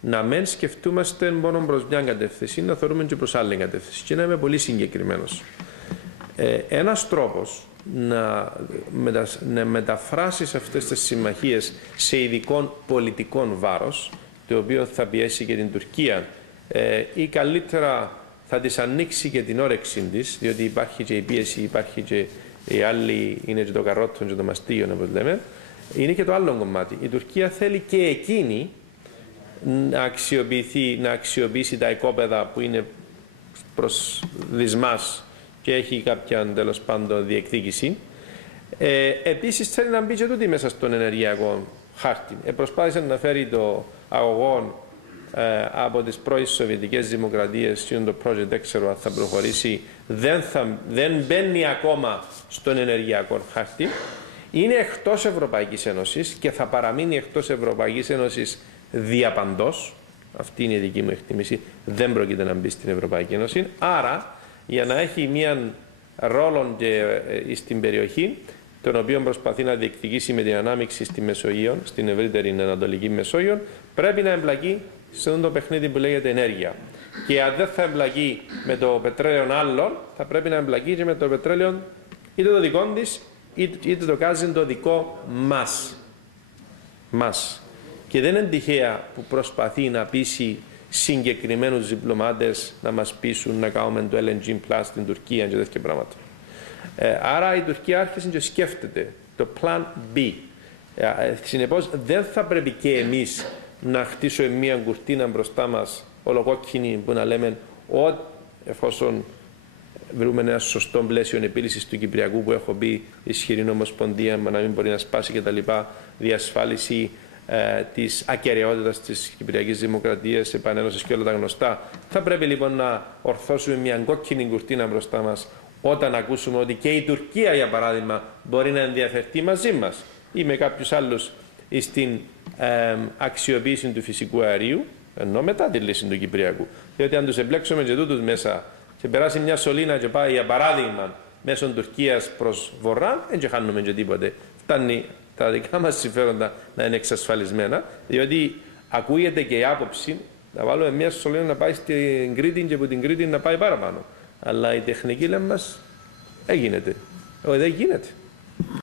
να μην σκεφτούμαστε μόνο προς μια κατεύθυνση, να θεωρούμε και προς άλλη κατεύθυνση. Και να είμαι πολύ συγκεκριμένος. Ένας τρόπος να μεταφράσεις αυτές τις συμμαχίες σε ειδικών πολιτικών βάρος, το οποίο θα πιέσει και την Τουρκία, ή καλύτερα θα της ανοίξει και την όρεξή της, διότι υπάρχει και η πίεση, υπάρχει και οι άλλοι, είναι και το καρότο και το μαστίγιο, όπως λέμε, είναι και το άλλο κομμάτι. Η Τουρκία θέλει και εκείνη να αξιοποιήσει τα οικόπεδα που είναι προς δυσμάς και έχει κάποια τέλος πάντων διεκδίκηση. Επίσης θέλει να μπει και τούτη μέσα στον ενεργειακό χάρτη. Προσπάθησε να φέρει το αγωγό από τις πρώην Σοβιετικές Δημοκρατίες και το project δεν ξέρω αν θα προχωρήσει, δεν μπαίνει ακόμα στον ενεργειακό χάρτη. Είναι εκτός Ευρωπαϊκής Ένωσης και θα παραμείνει εκτός Ευρωπαϊκής Ένωσης διαπαντός. Αυτή είναι η δική μου εκτίμηση. Δεν πρόκειται να μπει στην Ευρωπαϊκή Ένωση. Άρα, για να έχει έναν ρόλο στην περιοχή, τον οποίο προσπαθεί να διεκδικήσει με την ανάμειξη στη Μεσογείο, στην ευρύτερη Ανατολική Μεσόγειο, πρέπει να εμπλακεί σε αυτό το παιχνίδι που λέγεται ενέργεια. Και αν δεν θα εμπλακεί με το πετρέλαιο άλλων, θα πρέπει να εμπλακεί και με το πετρέλαιο είτε το δικό της, είτε το κάνει το δικό μας. Και δεν είναι τυχαία που προσπαθεί να πείσει συγκεκριμένους διπλωμάτες να μας πείσουν να κάνουμε το LNG Plus στην Τουρκία και τέτοια πράγματα. Άρα η Τουρκία άρχισε και σκέφτεται το Plan B. Συνεπώς δεν θα πρέπει και εμείς να χτίσουμε μια κουρτίνα μπροστά μας ολοκόκκινη που να λέμε εφόσον βρούμε ένα σωστό πλαίσιο επίλυσης του Κυπριακού που έχω πει ισχυρή νομοσπονδία να μην μπορεί να σπάσει κτλ. Διασφάλιση της ακεραιότητας της Κυπριακής Δημοκρατίας, επανένωσης και όλα τα γνωστά. Θα πρέπει λοιπόν να ορθώσουμε μια κόκκινη κουρτίνα μπροστά μας όταν ακούσουμε ότι και η Τουρκία, για παράδειγμα, μπορεί να ενδιαφερθεί μαζί μας ή με κάποιους άλλους στην αξιοποίηση του φυσικού αερίου, ενώ μετά τη λύση του Κυπριακού. Διότι αν τους εμπλέξουμε και τούτους μέσα και περάσει μια σωλήνα και πάει, για παράδειγμα, μέσω Τουρκίας προς βορρά, δεν χάνουμε και τίποτε. Φτάνει τα δικά μας συμφέροντα να είναι εξασφαλισμένα, διότι ακούγεται και η άποψη να βάλουμε μια σωλήνα να πάει στην Κρήτη και από την Κρήτη να πάει παραπάνω. Αλλά η τεχνική λέμε μας, δεν γίνεται. Δεν γίνεται.